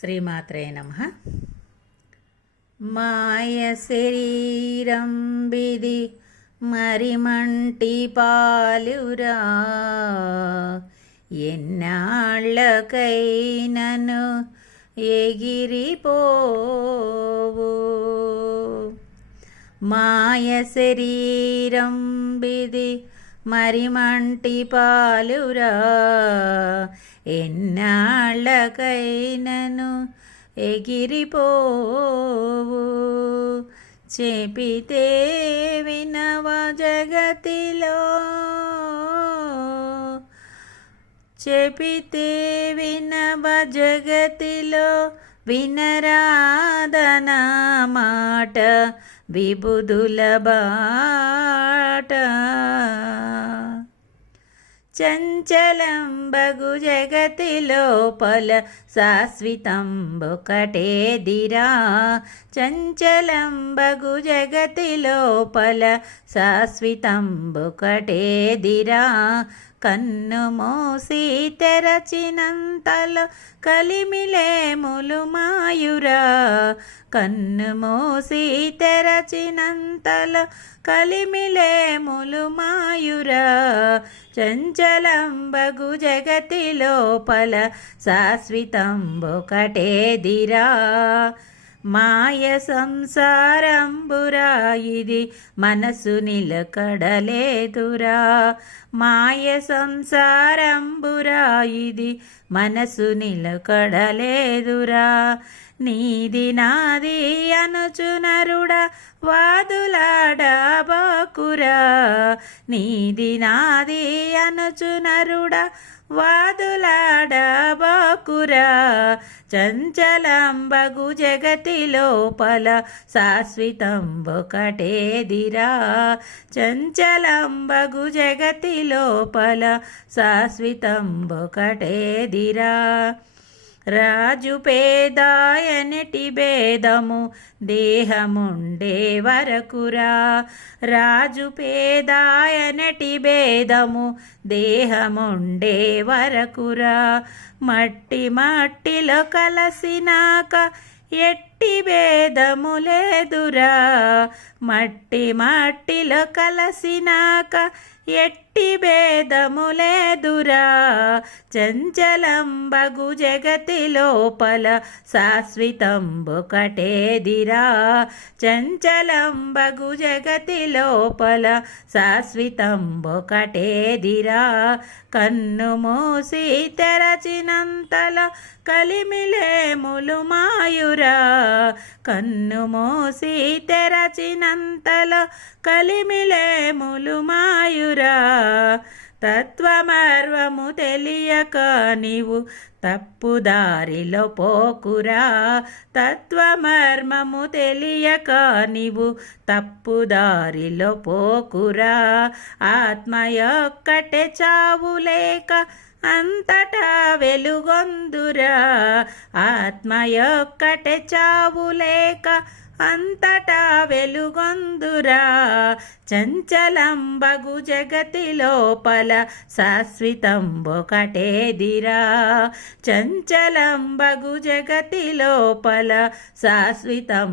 శ్రీమాత్రే నమ. మాయ శరీరం బిది మరిమంటి పాలురా. ఎన్నాళ్ళకైనను ఎగిరిపోవు. మాయ శరీరం బిది మరిమంటి పాలురా. ఎన్నాళ్ళకైనను ఎగిరిపోవు. చెపితే వినవ జగతిలో. చెపితే వినవ జగతిలో వినరాధనా మాట విబుధుల బాట. చంచలంబగు జగతి లోపల శాశ్వతంబొకటేదిరా. చంచలంబగు జగతి లోపల శాశ్వతంబొకటేదిరా. కన్ను మోసి తెరచినంతలో కలిమిలేములు మాయురా కన్ను మోసి తెరచినంతలో కలిమిలేములు మాయురా చంచలంబగు జగతి లోపల శాశ్వతంబొకటేదిరా మాయ సంసారంబురా ఇది మనసు నిలకడలేదురా. మాయ సంసారంబురా ఇది మనసు నిలకడలేదురా. నీది నాది అనుచునరుడా వాదులాడబాకురా నీది నాది అనుచునరుడా వాదులాడబాకురా చంచలంబగు జగతి లోపల శాశ్వతంబొకటేదిరా. చంచలంబగు జగతి లోపల శాశ్వతంబొకటేదిరా. రాజు పేదాయనటి భేదము దేహముండే వరకురా. రాజు పేదాయనటి భేదము దేహముండే వరకురా. మట్టి మట్టిలో కలసినాక ఎట్టి భేదము లేదురా. మట్టి మట్టిలో కలసినాక ఎట్టి భేదము లేదురా చంచలంబగు జగతి లోపల శాశ్వతంబొకటేదిరా చంచలంబగు జగతి లోపల శాశ్వతంబొకటేదిరా కన్ను మూసి తెరచినంతల కలిమిలేములు మాయురా. కన్ను మోసి తెరచినంతల కలిమిలేములు మాయురా తత్వమర్వము తెలియక నీవు తప్పుదారిలో పోకురా. తత్వమర్మము తెలియక నీవు తప్పుదారిలో పోకురా. ఆత్మ యొక్కటే చావు లేక అంతటా వెలుగొందురా. ఆత్మ యొక్కటే చావులేక అంతటా వెలుగొందురా. చంచలంబగు జగతి లోపల శాశ్వతంబొకటేదిరా చంచలంబగు జగతి లోపల శాశ్వతంబొకటేదిరా